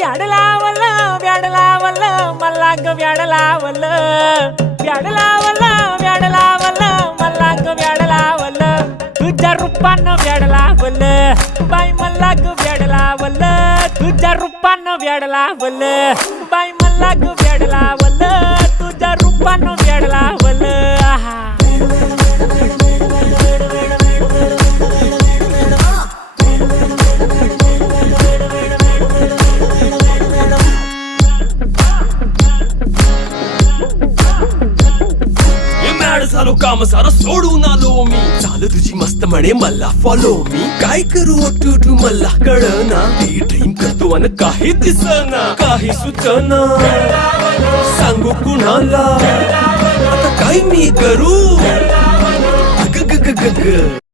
व्याड लावलं व्याड लावलं मला ग व्याड लावलं व्याड लावलं व्याड लावलं मला ग व्याड लावलं तुझ्या रूपानं व्याड लावलं बाई मला ग व्याड लावलं तुझ्या रूपानं व्याड लावलं बाई मला ग व्याड लावलं तुझ्या रूपानं व्याड लावलं आहा झालो काम सारं सोडून आलो मी चाल तुझी मस्त म्हणे मला फॉलो मी काय करू टू मला कळना ती ड्रीम करतो आणि काही दिसना काही सुचना सांगू कुणाला आता काय मी करू ग ग ग ग ग